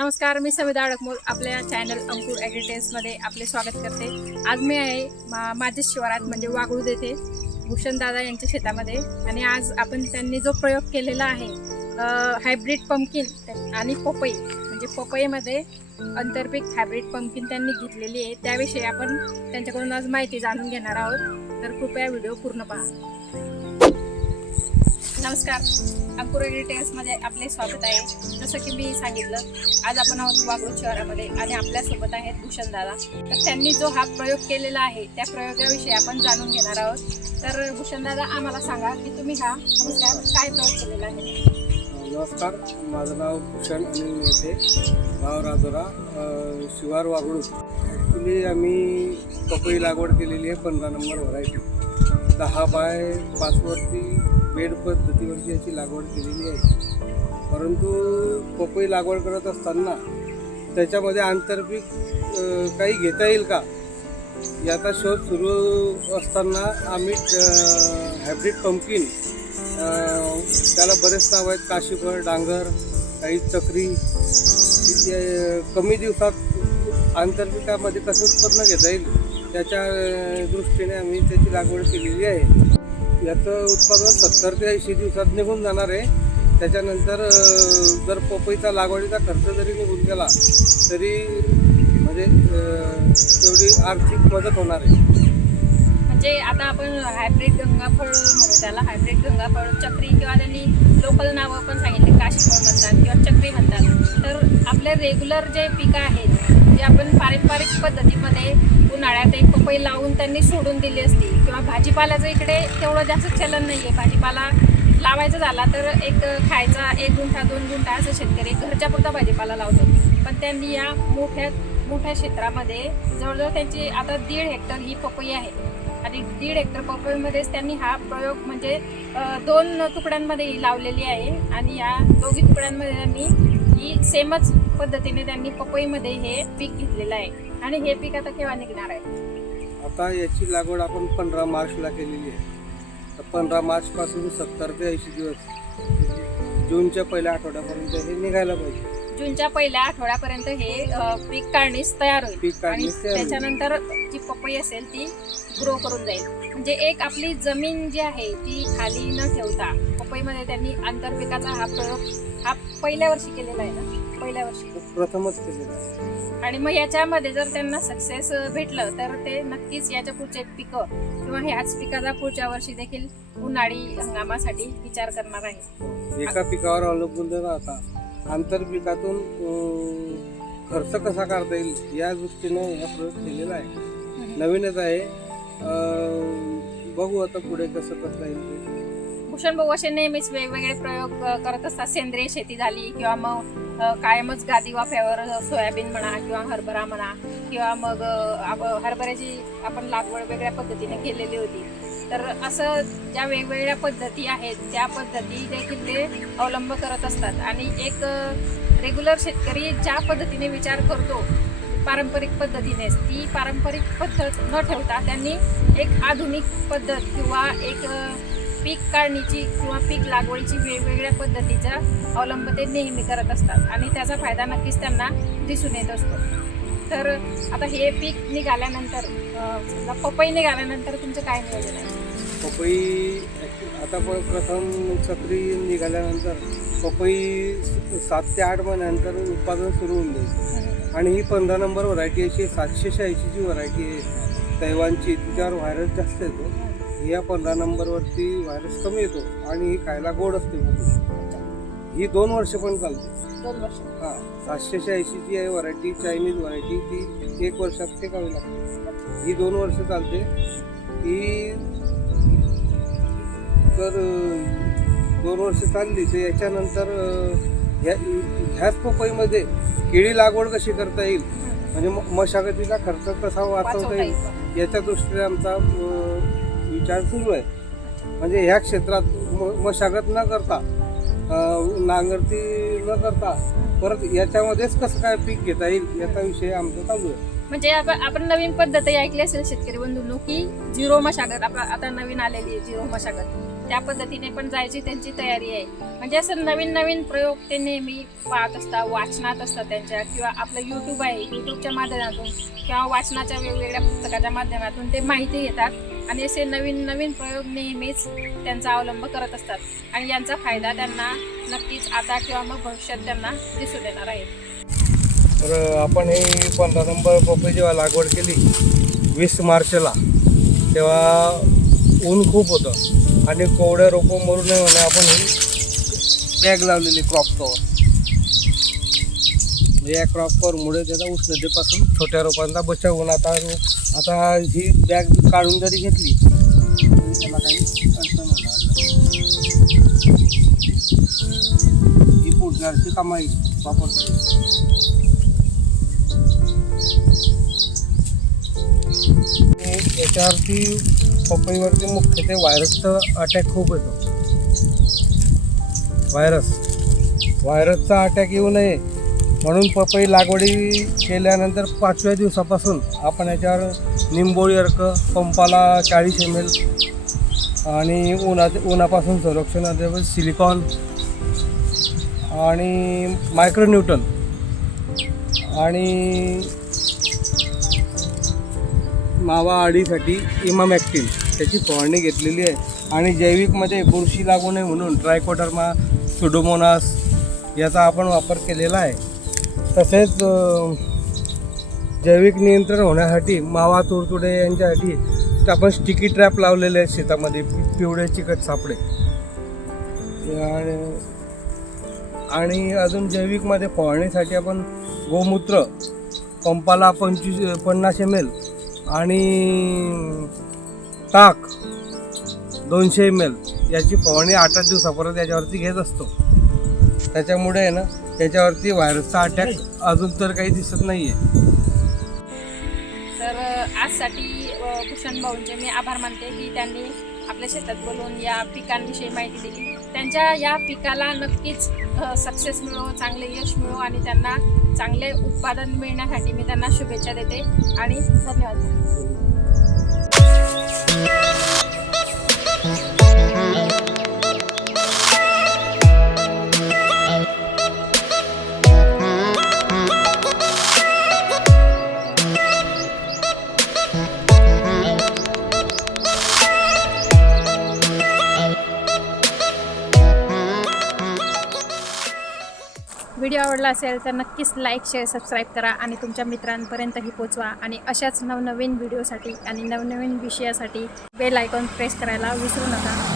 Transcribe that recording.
नमस्कार मी सविता अडकमोल आपल्या चॅनल अंकुर ॲग्रिटेन्समध्ये आपले स्वागत करते. आज मी आहे मा माझ्या शिवारात म्हणजे वाघळू देते भूषण भूषणदादा यांच्या शेतामध्ये. आणि आज आपण त्यांनी जो प्रयोग केलेला आहे हायब्रिड पंपकिन आणि पपई म्हणजे पपईमध्ये आंतरपीक हायब्रिड पंपकिन त्यांनी घेतलेली आहे. त्याविषयी आपण त्यांच्याकडून आज माहिती जाणून घेणार आहोत. तर कृपया व्हिडिओ पूर्ण पहा. नमस्कार. अंकुर डिटेल्समध्ये आपले स्वागत आहे. जसं की मी सांगितलं आज आपण आहोत वागळू शहरामध्ये आणि आपल्यासोबत आहेत भूषण दादा. तर त्यांनी जो हा प्रयोग केलेला आहे त्या प्रयोगाविषयी आपण जाणून घेणार आहोत. तर भूषण दादा आम्हाला सांगा की तुम्ही हा नमस्कार काय प्रयोग केलेला आहे? नमस्कार माझं नाव भूषण आणि येथे गाव राजोरा शिवार वागळू ॲक्च्युली आम्ही पपई लागवड केलेली आहे पंधरा नंबर व्हरायटी दहा बाय पाचवरती बेड पद्धतीवरची याची लागवड केलेली आहे. परंतु पपई लागवड करत असताना त्याच्यामध्ये आंतरपीक काही घेता येईल का? याचा शोध सुरू असताना आम्ही हायब्रिड पंपकिन त्याला बरेच नाव आहेत. काशीफळ डांगर काही चक्री इथे, कमी दिवसात आंतरपिकामध्ये कसं उत्पन्न घेता येईल. त्याच्या दृष्टीने आम्ही त्याची लागवड केलेली आहे. याचं उत्पादन सत्तर ते ऐंशी दिवसात निघून जाणार आहे. त्याच्यानंतर जर पपईचा लागवडीचा खर्च जरी निघून गेला तरी म्हणजे तेवढी आर्थिक मदत होणार आहे. म्हणजे आता आपण हायब्रिड गंगाफळ म्हणू त्याला. हायब्रिड गंगाफळ चक्री किंवा त्यांनी लोकल नावं पण सांगितले काशीफळ म्हणतात किंवा चक्री म्हणतात. तर आपले रेग्युलर जे पिकं आहेत जे आपण पारंपरिक पद्धतीमध्ये उन्हाळ्यात एक पपई लावून त्यांनी सोडून दिली असती. किंवा भाजीपाल्याचं इकडे तेवढं जास्त चलन नाही आहे भाजीपाला लावायचा झाला तर एक खायचा एक गुंठा दोन गुंठा असं शेतकरी घरच्या पुरता भाजीपाला लावतो. पण त्यांनी या मोठ्या मोठ्या क्षेत्रामध्ये जवळजवळ त्यांची आता दीड हेक्टर ही पपई आहे. आणि दीड हेक्टर पपईमध्येच त्यांनी हा प्रयोग म्हणजे दोन तुकड्यांमध्ये ही लावलेली आहे. आणि या दोघी तुकड्यांमध्ये त्यांनी ही सेमच पद्धतीने त्यांनी पपईमध्ये हे पीक घेतलेलं आहे. आणि हे पीक आता केव्हा निघणार आहे? आता याची लागवड आपण पंधरा मार्चला केलेली आहे. तर पंधरा मार्चपासून सत्तर ते ऐंशी दिवस जूनच्या पहिल्या आठवड्यापर्यंत हे निघायला पाहिजे. जूनच्या पहिल्या आठवड्यापर्यंत हे अ, पीक काढणीस तयार होईल. पीक आणि काढणीस तयार होईल. त्याच्यानंतर जी पपई असेल ती ग्रो करून जाईल. म्हणजे एक आपली जमीन जी आहे ती खाली न ठेवता पपईमध्ये त्यांनी आंतरपिकाचा हा प्रयोग हा पहिल्या वर्षी केलेला आहे ना? पहिल्या वर्षी. प्रथमच केलेलं आहे. आणि मग याच्यामध्ये जर त्यांना सक्सेस भेटलं तर ते नक्कीच याच्या पुढचे पिकं किंवा ह्याच पिकाचा पुढच्या वर्षी देखील उन्हाळी हंगामासाठी विचार करणार आहे. एका पिकावर अवलंबून न राहता आंतरपिकातून खर्च कसा काढता येईल या दृष्टीने हा प्रयोग केलेला आहे. नवीनच आहे. बघू आता पुढे कसं करता येईल ते. भूषण भाऊ असे नेहमीच वेगवेगळे प्रयोग अ, करत असतात. सेंद्रिय शेती झाली किंवा मग अ, कायमच गादी वाफ्यावर सोयाबीन म्हणा किंवा हरभरा म्हणा किंवा मग अ, आप- हरभऱ्याची आपण लागवड वेगळ्या पद्धतीने केलेली होती. तर असं ज्या वेगवेगळ्या पद्धती आहेत त्या पद्धती देखील ते अवलंब करत असतात. आणि एक रेग्युलर शेतकरी ज्या पद्धतीने विचार करतो पारंपरिक पद्धतीनेच ती पारंपरिक पद्धत न ठेवता त्यांनी एक आधुनिक पद्धत किंवा एक पीक काढणीची किंवा पीक लागवडीची वेगवेगळ्या पद्धतीचा अवलंब ते नेहमी करत असतात आणि त्याचा फायदा नक्कीच त्यांना दिसून येत असतो. तर आता हे पीक निघाल्यानंतर समजा पपई निघाल्यानंतर तुमचं काय नियोजन आहे? पपई आता पण प्रथम चक्री निघाल्यानंतर पपई सात ते आठ महिन्यानंतर उत्पादन सुरू होऊन जाईल. आणि ही पंधरा नंबर व्हरायटी अशी सातशे शहाऐंशीची व्हरायटी आहे. तैवानची तिच्यावर व्हायरस जास्त येतो या पंधरा नंबरवरती व्हायरस कमी येतो आणि ही खायला गोड असते ही दोन वर्ष पण चालते. दोन वर्ष? हां सातशे शहाऐंशीची आहे व्हरायटी चायनीज व्हरायटी ती एक वर्षात फेकावी लागते. ही दोन वर्ष चालते. ही तर दोन वर्ष चालली तर याच्यानंतर ह्या ह्याच पपईमध्ये केळी लागवड कशी करता येईल? म्हणजे मशागतीचा खर्च कसा वाचवता येईल? याच्या दृष्टीने आमचा विचार सुरू आहे. म्हणजे ह्या क्षेत्रात मशागत न करता नांगरती न करता परत याच्यामध्येच कसं काय पीक घेता येईल याचा विषय आमचा चालू आहे. म्हणजे आपण आपण नवीन पद्धती ऐकली असेल शेतकरी बंधूंनो की झिरो मशागत. आता नवीन आलेली आहे झिरो मशागत. त्या पद्धतीने पण जायची त्यांची तयारी आहे. म्हणजे असं नवीन नवीन प्रयोग ते नेहमी पाहत असतात वाचनात असतात त्यांच्या किंवा आपलं यूट्यूब आहे यूट्यूबच्या माध्यमातून किंवा वाचनाच्या वेगवेगळ्या पुस्तकाच्या माध्यमातून ते माहिती घेतात आणि असे नवीन नवीन प्रयोग नेहमीच त्यांचा अवलंब करत असतात आणि यांचा फायदा त्यांना नक्कीच आता किंवा मग भविष्यात त्यांना दिसून येणार आहे. तर आपण हे पंधरा नंबर पपई जेव्हा लागवड केली वीस मार्चला तेव्हा ऊन खूप होतं. आणि कोवड्या रोपं मरू नये म्हणून आपण ही. बॅग लावलेली क्रॉप कवर म्हणजे या क्रॉप कवरमुळे त्याचा उष्णतेपासून छोट्या रोपांचा बचाव होऊन आता रोप आता ही बॅग काढून जरी घेतली तरी त्याला काही अडचण होणार ही पुढची कमाई वापरतो. आणि याच्यावरती पपईवरती मुख्य ते व्हायरसचं अटॅक खूप येतो. व्हायरस व्हायरसचा अटॅक येऊ नये. म्हणून पपई लागवडी केल्यानंतर पाचव्या दिवसापासून आपण याच्यावर निंबोळी अर्क पंपाला चाळीस एम एल आणि उन्हा उन्हापासून संरक्षण सिलिकॉन आणि मायक्रोन्यूटन आणि मावा आडीसाठी इमामॅक्टिन. त्याची फवारणी घेतलेली आहे. आणि जैविकमध्ये बुरशी लागू नये म्हणून ट्रायकोडर्मा सुडोमोनास याचा आपण वापर केलेला आहे. तसेच जैविक नियंत्रण होण्यासाठी मावा तुडतुडे यांच्यासाठी तर आपण स्टिकी ट्रॅप लावलेले आहेत शेतामध्ये. पिवळे चिकट सापडे. आणि आणि अजून जैविकमध्ये फवारणीसाठी आपण गोमूत्र पंपाला पंचवीस पन्नास एम एल आणि ताक दोनशे एम एल याची फवारणी आठ आठ दिवसापर्यंत याच्यावरती घेत असतो. त्याच्यामुळे आहे ना त्याच्यावरती व्हायरसचा अटॅक अजून तर काही दिसत नाही आहे तर आजसाठी भूषण भाऊंचे मी आभार मानते की त्यांनी आपल्या शेतात बोलून या पिकांविषयी माहिती दिली. त्यांच्या या पिकाला नक्कीच सक्सेस मिळो चांगले यश मिळो आणि त्यांना चांगले उत्पादन मिळण्यासाठी मी त्यांना शुभेच्छा देते आणि धन्यवाद. व्हिडिओ आवडला असेल तर नक्कीच लाईक शेअर सबस्क्राईब करा आणि तुमच्या मित्रांपर्यंतही पोचवा आणि अशाच नवनवीन व्हिडिओसाठी आणि नवनवीन विषयासाठी बेल आयकॉन प्रेस करायला विसरू नका.